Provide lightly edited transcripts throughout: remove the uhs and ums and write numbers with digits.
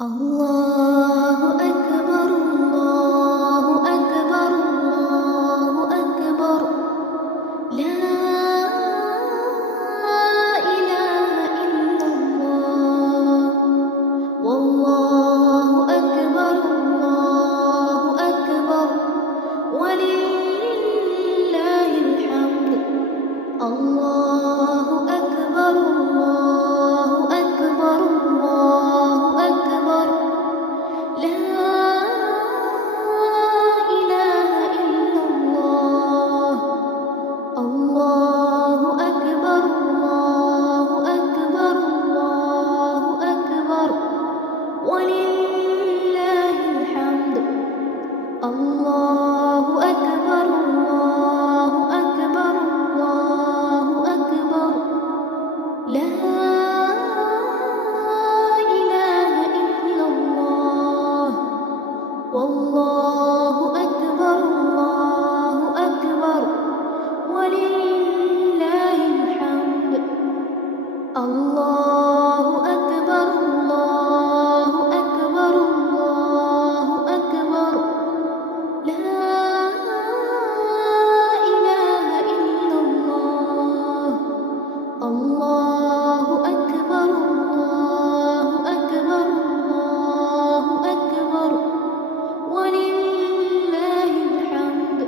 الله أكبر الله أكبر الله أكبر لا إله إلا الله والله أكبر الله أكبر ولله الحمد الله أكبر الله أكبر الله أكبر لا إله إلا الله الله أكبر الله أكبر الله أكبر ولله الحمد الله أكبر الله أكبر الله أكبر لا إله إلا الله والله أكبر الله أكبر ولله الحمد الله أكبر الله أكبر الله أكبر لا إله إلا الله الله أكبر الله أكبر الله أكبر ولله الحمد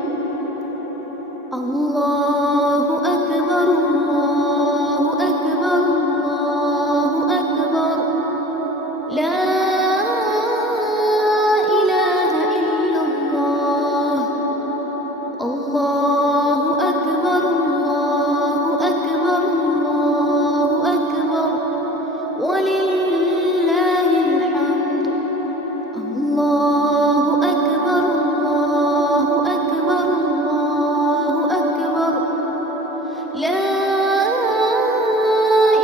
الله أكبر الله أكبر الله أكبر لا إله إلا الله الله أكبر الله أكبر الله أكبر ولله الحمد الله أكبر الله أكبر الله أكبر لا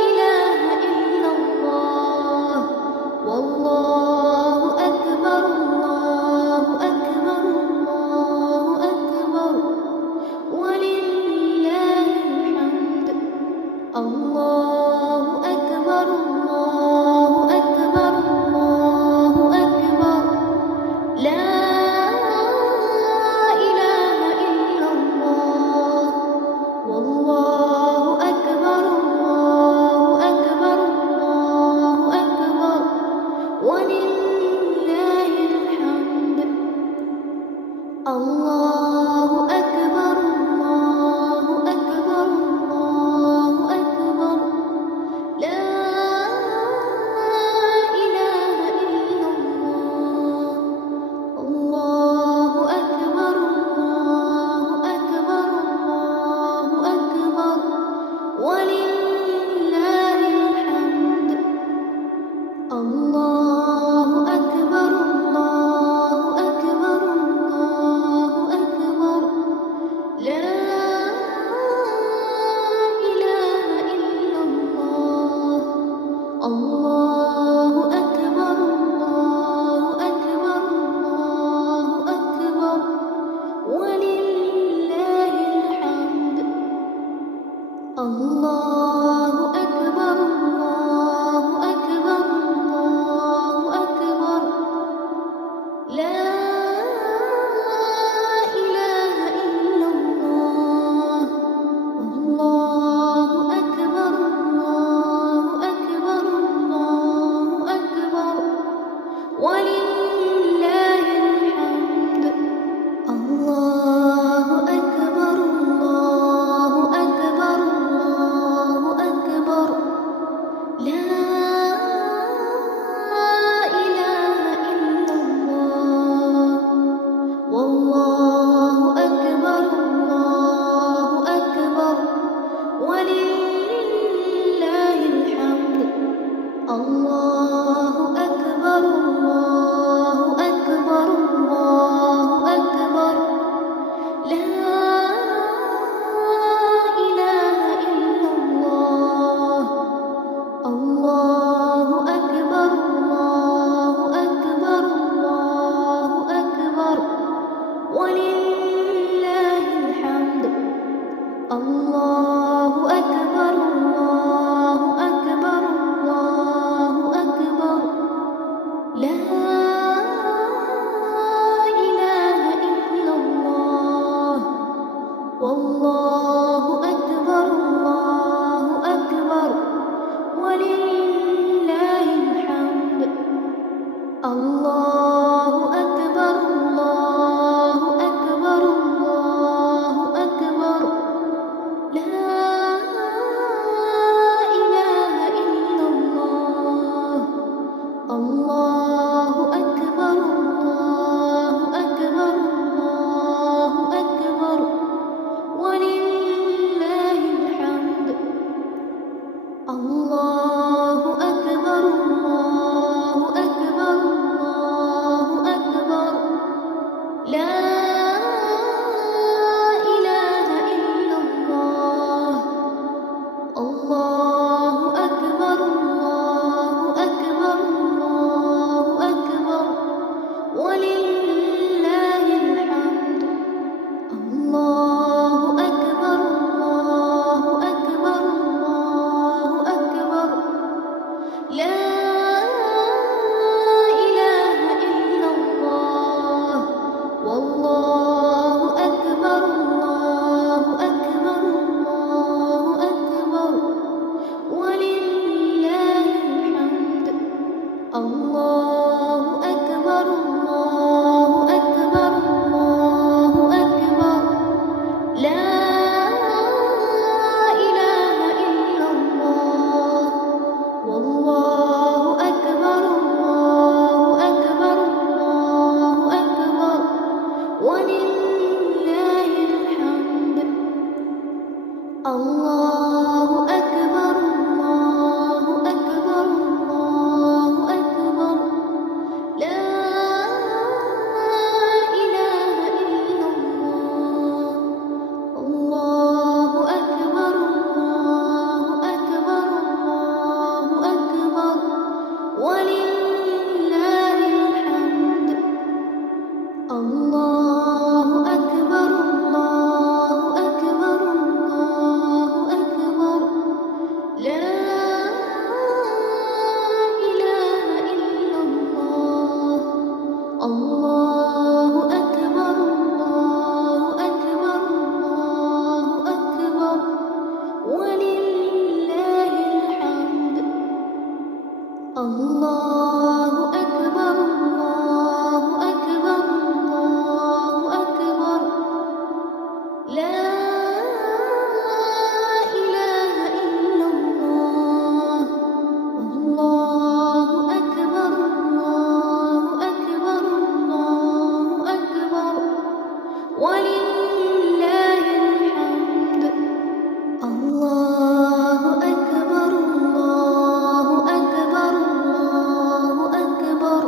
إله إلا الله والله أكبر الله أكبر الله أكبر ولله الحمد الله أكبر الله أكبر الله أكبر لا إله إلا الله والله أكبر الله أكبر الله أكبر ولله الحمد الله أكبر الله أكبر الله أكبر لا إله إلا الله الله أكبر الله أكبر الله أكبر ولله الحمد الله أكبر الله أكبر الله أكبر لا إله إلا الله الله أكبر الله أكبر الله أكبر ولله الحمد الله أكبر الله أكبر الله أكبر لا إله إلا الله الله أكبر الله أكبر الله أكبر ولله الحمد الله أكبر الله أكبر الله أكبر لا إله إلا الله والله أكبر الله أكبر ولله الحمد الله أكبر الله أكبر الله أكبر لا إله إلا الله الله أكبر الله أكبر الله أكبر ولله الحمد الله أكبر الله أكبر الله أكبر لا الله أكبر الله أكبر الله أكبر لا إله إلا الله والله أكبر الله أكبر الله أكبر ولله الحمد الله أكبر الله أكبر الله أكبر لا إله إلا الله الله أكبر الله أكبر الله أكبر ولله الحمد الله أكبر الله أكبر الله أكبر لا إله إلا الله الله أكبر الله أكبر الله أكبر ولله الحمد الله أكبر الله أكبر الله أكبر لا إله إلا الله الله أكبر الله أكبر الله أكبر ولله الحمد الله أكبر الله أكبر الله أكبر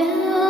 لا